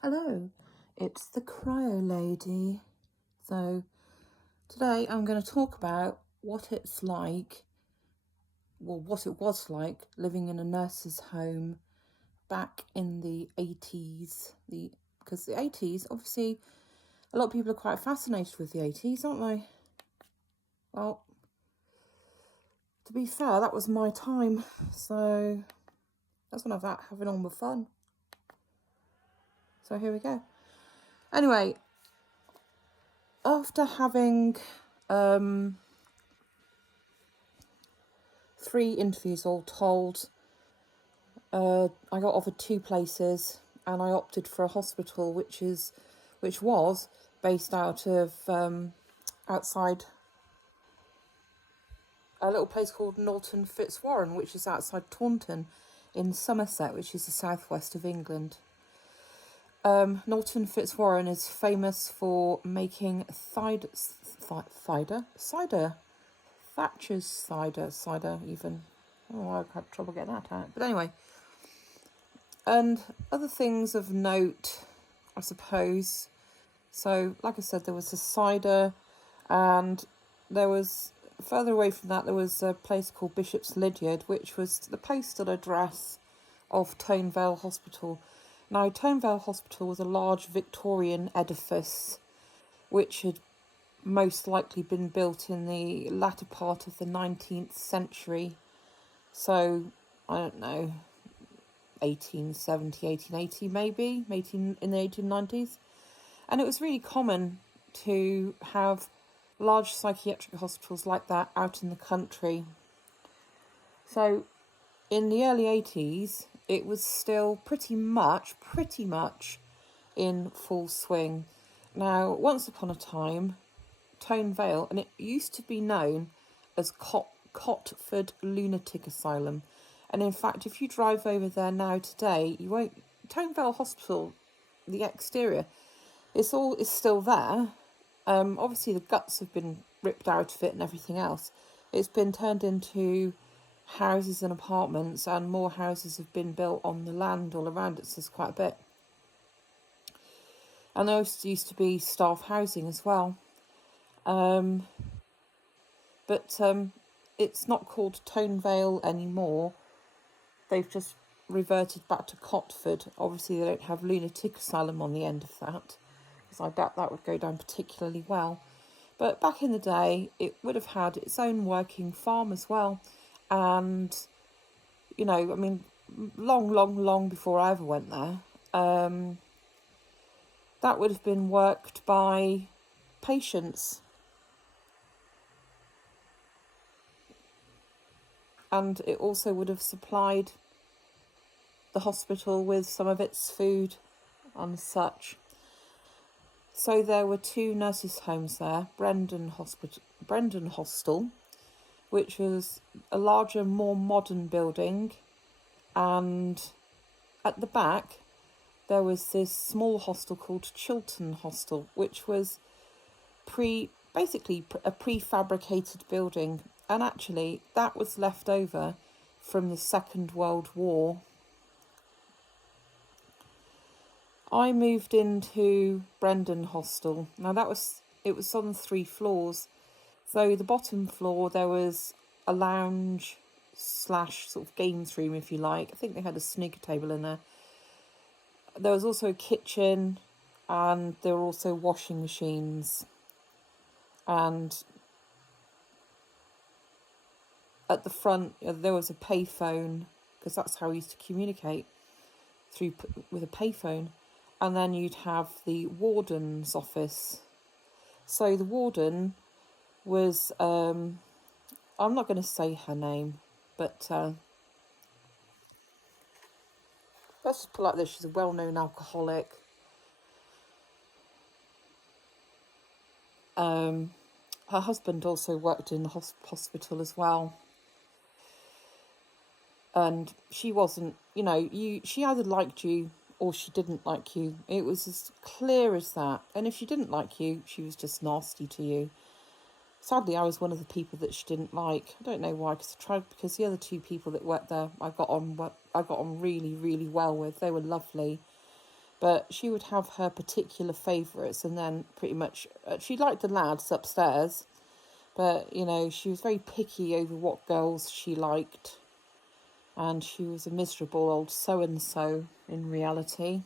Hello, it's the Cryo Lady. So today I'm going to talk about what it's like, what it was like living in a nurse's home back in the 80s. Because the 80s, obviously, a lot of people are quite fascinated with the 80s, aren't they? Well, to be fair, that was my time, so that's when I was having all my fun. So here we go. Anyway, after having 3 interviews all told, I got offered 2 places, and I opted for a hospital which was based out of outside a little place called Norton Fitzwarren, which is outside Taunton in Somerset, which is the southwest of England. Norton Fitzwarren is famous for making Thatcher's cider even. Oh, I had trouble getting that out. But anyway, and other things of note, I suppose. So, like I said, there was a cider, and there was, further away from that, there was a place called Bishop's Lydiard, which was the postal address of Tone Vale Hospital. Now, Tone Vale Hospital was a large Victorian edifice which had most likely been built in the latter part of the 19th century. So, I don't know, 1870, 1880 maybe, in the 1890s. And it was really common to have large psychiatric hospitals like that out in the country. So in the early 80s, it was still pretty much in full swing. Now, once upon a time, Tone Vale, and it used to be known as Cotford Lunatic Asylum. And in fact, if you drive over there now today, you won't. Tone Vale Hospital, the exterior, it's still there. Obviously, the guts have been ripped out of it and everything else. It's been turned into houses and apartments, and more houses have been built on the land all around it, so there's quite a bit. And there used to be staff housing as well. But it's not called Tone Vale anymore. They've just reverted back to Cotford. Obviously, they don't have lunatic asylum on the end of that, because I doubt that would go down particularly well. But back in the day, it would have had its own working farm as well. And, you know, I mean, long before I ever went there, that would have been worked by patients. And it also would have supplied the hospital with some of its food and such. So there were 2 nurses' homes there, Brendan Hostel, which was a larger, more modern building, and at the back there was this small hostel called Chiltern Hostel, which was basically a prefabricated building, and actually that was left over from the Second World War. I moved into Brendan Hostel. Now it was on 3 floors. So the bottom floor there was a lounge / sort of games room, if you like. I think they had a snooker table in there. There was also a kitchen, and there were also washing machines. And at the front there was a payphone, because that's how we used to communicate, with a payphone. And then you'd have the warden's office. So the warden was, I'm not going to say her name, but let's just put it like this: she's a well-known alcoholic. Her husband also worked in the hospital as well. And she wasn't, she either liked you or she didn't like you. It was as clear as that. And if she didn't like you, she was just nasty to you. Sadly, I was one of the people that she didn't like. I don't know why, because the other 2 people that worked there, I got on really, really well with. They were lovely. But she would have her particular favourites, and then pretty much she liked the lads upstairs, but you know, she was very picky over what girls she liked, and she was a miserable old so and so in reality.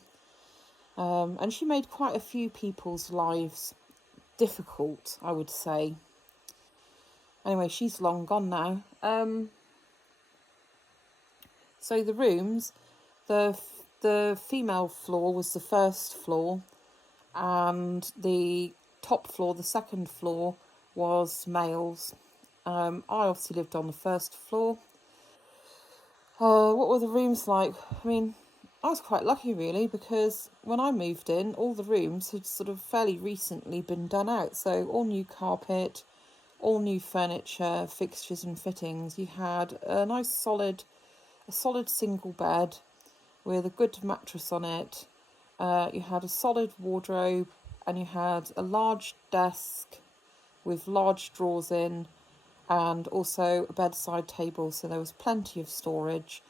And she made quite a few people's lives difficult, I would say. Anyway, she's long gone now. So the rooms, the female floor was the first floor, and the top floor, the second floor, was males. I obviously lived on the first floor. What were the rooms like? I mean, I was quite lucky really, because when I moved in, all the rooms had sort of fairly recently been done out. So all new carpet, all new furniture, fixtures and fittings. You had a nice solid single bed with a good mattress on it. You had a solid wardrobe, and you had a large desk with large drawers in, and also a bedside table, so there was plenty of storage.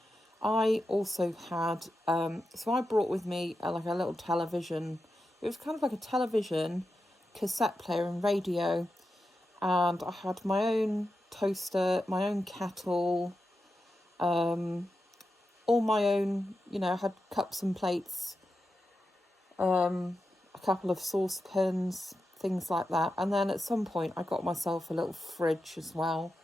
I also had, so I brought with me like a little television. It was kind of like a television, cassette player and radio, and I had my own toaster, my own kettle, all my own, you know, I had cups and plates, a couple of saucepans, things like that. And then at some point I got myself a little fridge as well,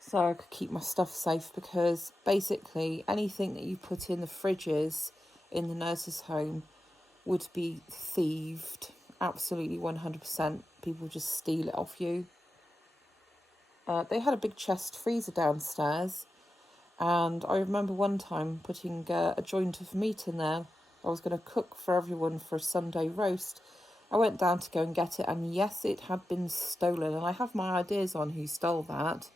so I could keep my stuff safe, because basically anything that you put in the fridges in the nurse's home would be thieved. Absolutely 100%. People just steal it off you. They had a big chest freezer downstairs, and I remember one time putting a joint of meat in there. I was going to cook for everyone for a Sunday roast. I went down to go and get it, and yes, it had been stolen. And I have my ideas on who stole that,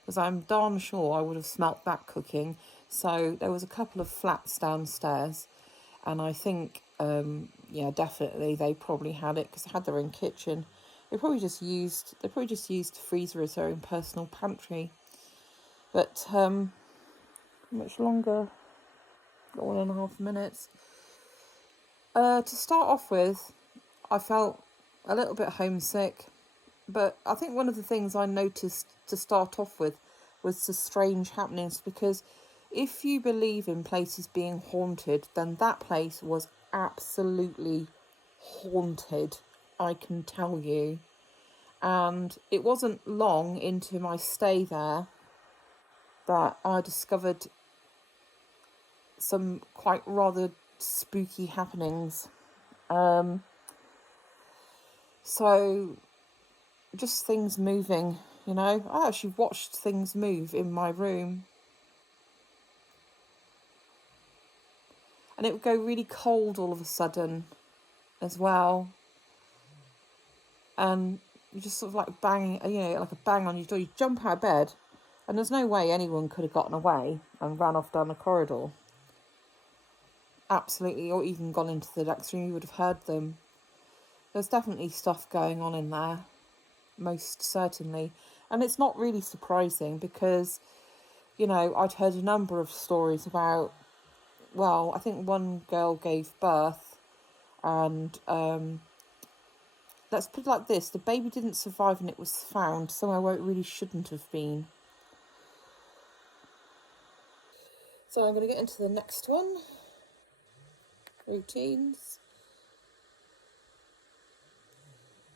because I'm darn sure I would have smelt that cooking. So there was a couple of flats downstairs, and I think, yeah, definitely they probably had it, because they had their own kitchen. They probably just used the freezer as their own personal pantry. But how much longer? Got 1.5 minutes. To start off with, I felt a little bit homesick, but I think one of the things I noticed to start off with was the strange happenings, because if you believe in places being haunted, then that place was absolutely haunted, I can tell you. And it wasn't long into my stay there that I discovered some quite rather spooky happenings. So just things moving, you know. I actually watched things move in my room. And it would go really cold all of a sudden as well. And you just sort of like bang, you know, like a bang on your door. You jump out of bed, and there's no way anyone could have gotten away and ran off down the corridor. Absolutely, or even gone into the next room, you would have heard them. There's definitely stuff going on in there, most certainly. And it's not really surprising, because, you know, I'd heard a number of stories about, well, I think one girl gave birth, and let's put it like this, the baby didn't survive and it was found somewhere where it really shouldn't have been. So I'm going to get into the next one. Routines.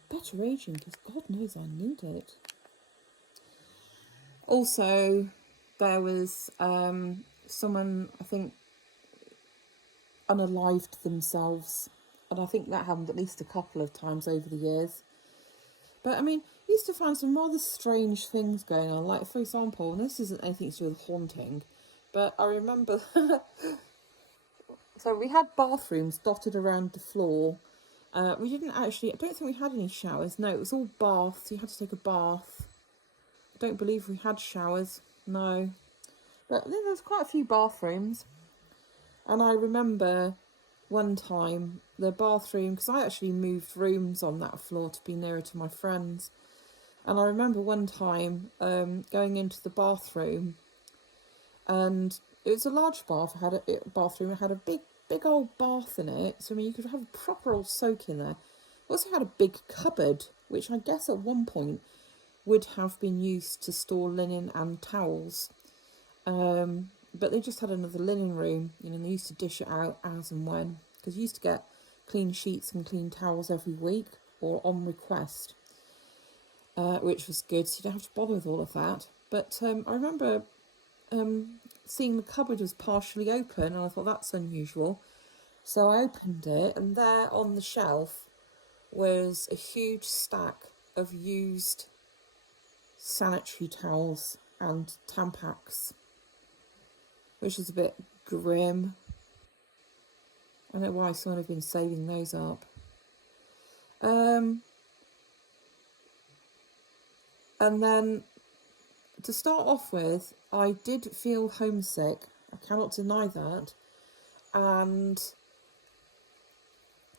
Better aging, because God knows I need it. Also, there was someone, I think, unalived themselves, and I think that happened at least a couple of times over the years. But I mean, I used to find some rather strange things going on. Like, for example, and this isn't anything to do with haunting, but I remember so we had bathrooms dotted around the floor. We didn't actually, I don't think we had any showers. No, it was all baths. You had to take a bath. I don't believe we had showers. No. But there was quite a few bathrooms. And I remember one time the bathroom, because I actually moved rooms on that floor to be nearer to my friends. And I remember one time going into the bathroom, and it was a large bath. It had a big big old bath in it. So, I mean, you could have a proper old soak in there. We also had a big cupboard, which I guess at one point would have been used to store linen and towels. But they just had another linen room, you know, and they used to dish it out as and when. Because you used to get clean sheets and clean towels every week or on request, which was good, so you don't have to bother with all of that. But I remember seeing the cupboard was partially open, and I thought that's unusual. So I opened it, and there on the shelf was a huge stack of used sanitary towels and Tampax, which is a bit grim. I don't know why someone had been saving those up. And then to start off with, I did feel homesick. I cannot deny that. And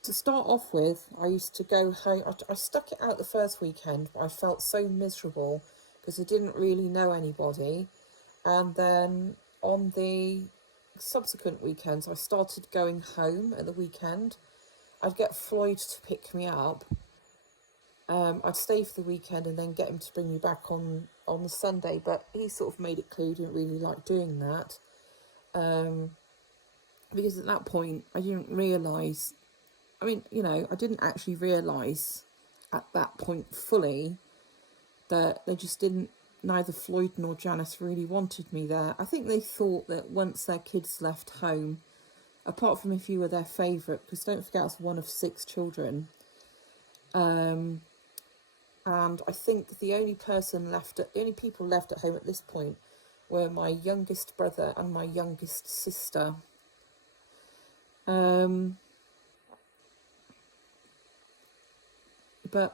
to start off with, I used to go home. I stuck it out the first weekend, but I felt so miserable because I didn't really know anybody. And then on the subsequent weekends, I started going home at the weekend. I'd get Floyd to pick me up. I'd stay for the weekend and then get him to bring me back on the Sunday, but he sort of made it clear he didn't really like doing that, because at that point I didn't realise, I mean, you know, I didn't actually realise at that point fully that they just didn't, neither Floyd nor Janice really wanted me there. I think they thought that once their kids left home, apart from if you were their favourite, because don't forget I was one of 6 children, and I think the only people left at home at this point were my youngest brother and my youngest sister. But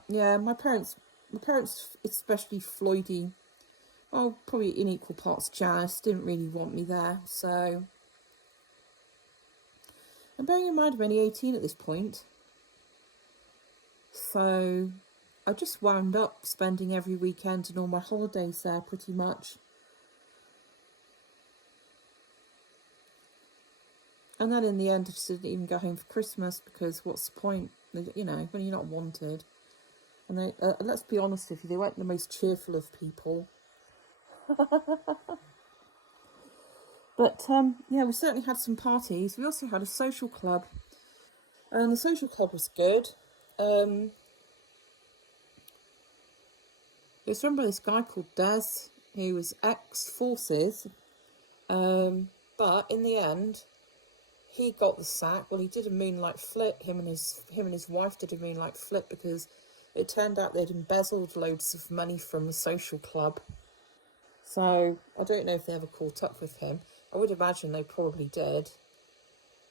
yeah, my parents, especially Floydie, well, probably in equal parts Janice, didn't really want me there. So, and bearing in mind I'm only 18 at this point, so I just wound up spending every weekend and all my holidays there pretty much. And then in the end, I just didn't even go home for Christmas because what's the point, you know, when you're not wanted. And they, let's be honest with you, they weren't the most cheerful of people. But yeah, we certainly had some parties. We also had a social club, and the social club was good. I just remember this guy called Des, who was ex-forces, but in the end, he got the sack. Well, he did a moonlight flip. Him and his wife did a moonlight flip because it turned out they'd embezzled loads of money from the social club. So I don't know if they ever caught up with him. I would imagine they probably did.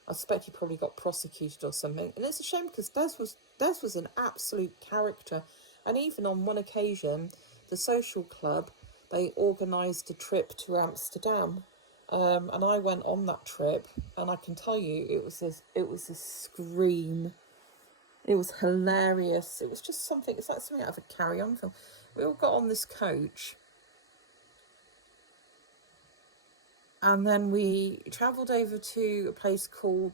I suspect he probably got prosecuted or something. And it's a shame because Des was an absolute character. And even on one occasion, the social club, they organised a trip to Amsterdam. And I went on that trip, and I can tell you, it was a scream. It was hilarious. It was just something. It's like something out of a Carry On film. We all got on this coach, and then we travelled over to a place called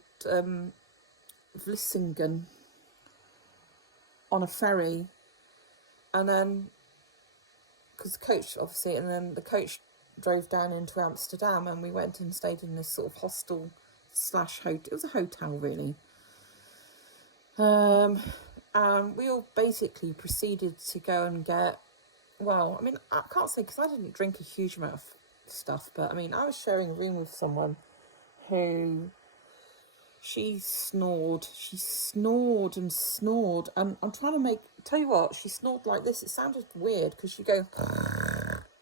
Vlissingen on a ferry, and then because the coach obviously, and then the coach drove down into Amsterdam, and we went and stayed in this sort of hostel slash hotel. It was a hotel really. And we all basically proceeded to go and get, well, I mean, I can't say because I didn't drink a huge amount of stuff, but I mean, I was sharing a room with someone who, she snored and snored, and I'm trying to tell you what, she snored like this. It sounded weird because she'd go,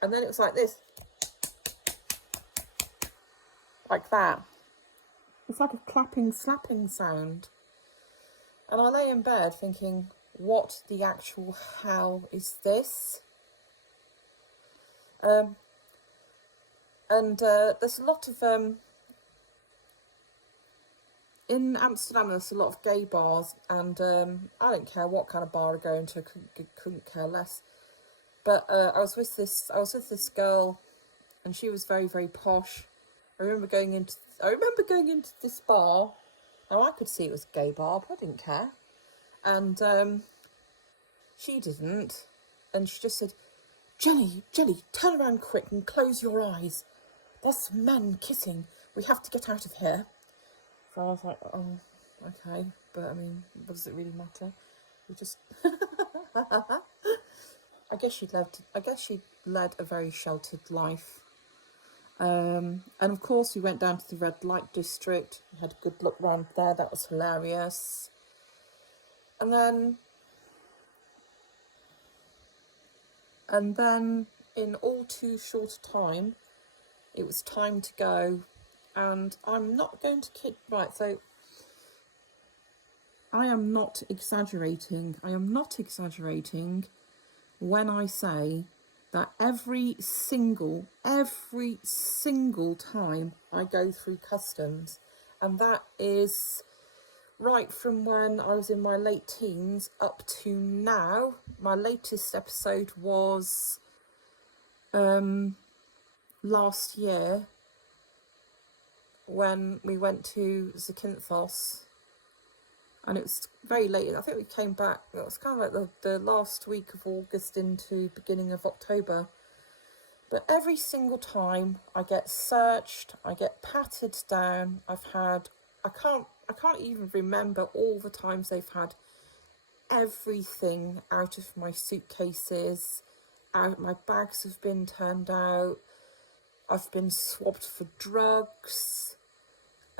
and then it was like this. Like that. It's like a clapping, slapping sound. And I lay in bed thinking, what the actual hell is this? And there's a lot of, in Amsterdam there's a lot of gay bars, and I don't care what kind of bar I go into, I couldn't care less. But I was with this girl, and she was very, very posh. I remember going into this bar, Now, I could see it was a gay barb. I didn't care. And she didn't. And she just said, Jenny, turn around quick and close your eyes. There's some men kissing. We have to get out of here. So I was like, oh, okay. But, I mean, what does it really matter? We just... I guess she'd led a very sheltered life. And of course we went down to the red light district. We had a good look round there. That was hilarious. And then in all too short a time, it was time to go. And I'm not going to kid... Right, so I am not exaggerating. When I say that every single time I go through customs, and that is right from when I was in my late teens up to now. My latest episode was last year when we went to Zakynthos. And it was very late. I think we came back, it was kind of like the last week of August into beginning of October. But every single time I get searched, I get patted down. I can't even remember all the times they've had everything out of my suitcases. My bags have been turned out. I've been swabbed for drugs.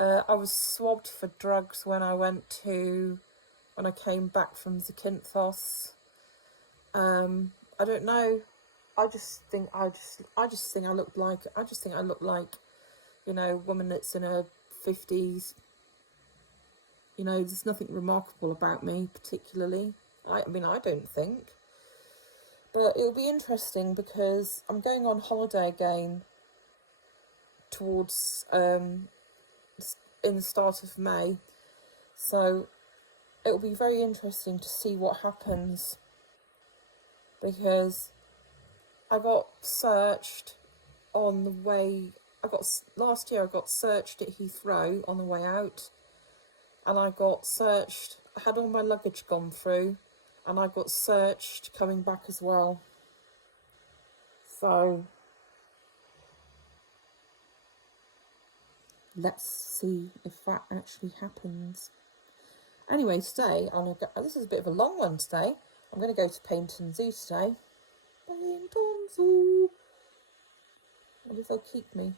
I was swabbed for drugs when I came back from Zakynthos. I don't know. I just think I look like, you know, a woman that's in her 50s. You know, there's nothing remarkable about me particularly. I mean, I don't think. But it'll be interesting because I'm going on holiday again towards in the start of May, so it'll be very interesting to see what happens, because I got searched on the way. Last year I got searched at Heathrow on the way out, and I got searched. I had all my luggage gone through, and I got searched coming back as well. So let's see if that actually happens. Anyway, today, this is a bit of a long one today. I'm going to go to Paynton Zoo today. Paynton Zoo. What if they'll keep me?